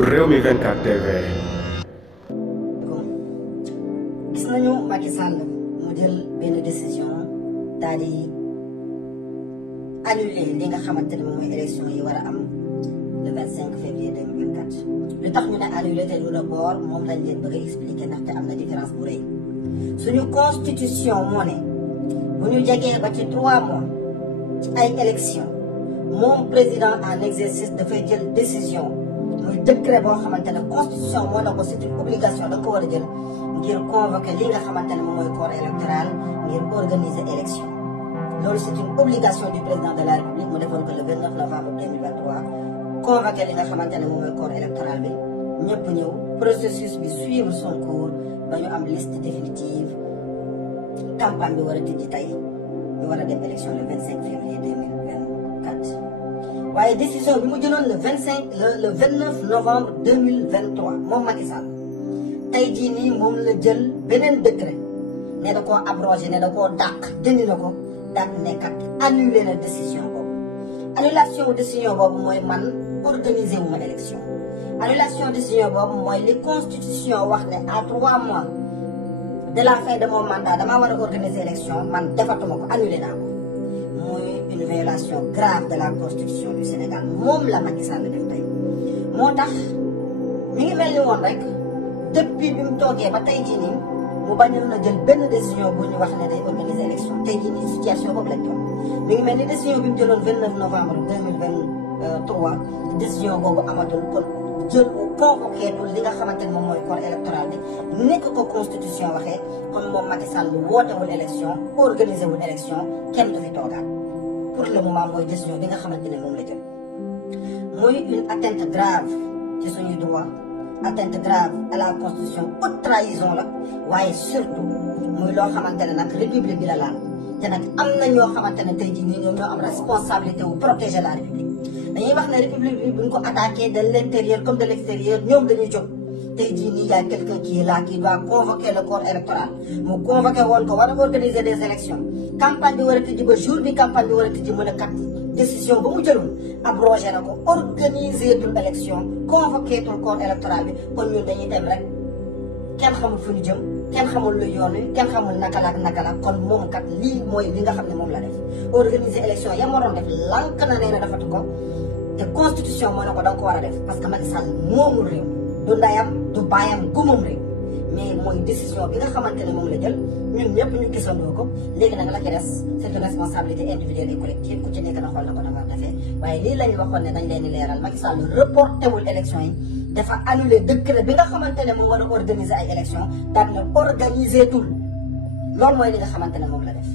Rewmi 24 TV. gis nañu Macky Sall mu jël benn décision daal di annuler li nga xamante ne moom mooy élection yi war a am le 25 février 2024. lu tax ñu ne annuler te du report moom lañ leen bëgg a expliquer ndaxte am na différence bu rëy suñu constitution moo ne bu ñu jegee ba ci 3 mois ci ay élection moom président en exercice dafay jël décision muy décret boo xamante ne constitution moo na ko c'est une obligation da nga ko war a jël ngir convoquer li nga xamante ne moom mooy corps électoral ngir organiser élection loolu c'est une obligation du président de la république mu defoon ko le 29 novembre 2023 convoquer li nga xamante ne moom mooy corps électoral bi ñëpp ñëw processus bi suivre son cours ba ñu am liste définitive campagne bi war a tijji tey ñu war a dem élection le 25 février 2024 waaye décision bi mu jëloon le 29 novembre 2023 moom Macky Sall tey jii nii moom la jël beneen décret ne da koo abrogé ne da koo dàq dindi na ko daal nekkat annulé na décision boobu annulation décision boobu mooy man organiser wu ma élection annulation décision boobu mooy li constitution wax ne à 3 mois de la fin de mon mandat damaa war a organiser élection man defatuma ko annulé naa ko muy une violation grave de la constitution du Sénégal moom la Macky Sall def tey moo tax mi ngi mel ni woon rek depuis bi mu toogee ba tey jii nii mu bañoon na jël benn décision bu ñu wax ne day organiser élection tey jii nii situation boobu lañ toog mi ngi mel ni décision bi mu jëloon 29 novembre 2023 décision boobu amatul kon jël convoqué tul li nga xamante ne moom mooy corps électoral bi nekk ko constitution waxee kon moom Macky Sall wootewul élection organiser wul élection kenn du fi toogaat pour le moment mooy décision bi nga xamante ne moom la jël muy une atteinte grave ci suñuy droit atteinte grave à la constitution haute trahison la waaye surtout muy loo xamante ne nag république bi la laal te nag am na ñoo xamante ne tey jii nii ñoom ñoo am responsabilité wu protéger la république dañuy wax ne république bi buñ ko attaqué de l'intérieur comme de l'extérieur ñoom dañuy jóg tey jii nii y a quelqu'un qui est là qui doit convoquer le corps électoral mu convoqué woon ko war a organiser des élections campagne bi war a tijji ba jour bi campagne bi war a tijji mën a kat décision ba mu jëloon abrogé na ko organiser tul élection convoqué tul corps électoral bi kon ñun dañuy dem rek kenn xamul fu ñu jëm kenn xamul lu yoon wi kenn xamul naka la kon moom kat lii mooy li nga xam ne moom la def organiser élection yam waroon def lank na nee na defatu ko te constitution moo ne ko da nga ko war a def parce que Macky Sall moomul réew du ndayam du baayam gumum réew mais mooy décision bi nga xamante ne moom la jël ñun ñëpp ñu gisandoo ko léegi nag la ci des c'est une responsabilité individuelle et collective ku ci nekk na xool na ko dama defee waaye lii lañu waxoon ne dañ leen di leeral Macky Sall reporté wul élection yi dafa annulé décret bi nga xamante ne moom war a organiser ay élection daal na organiser tul loolu mooy li nga xamante ne moom la def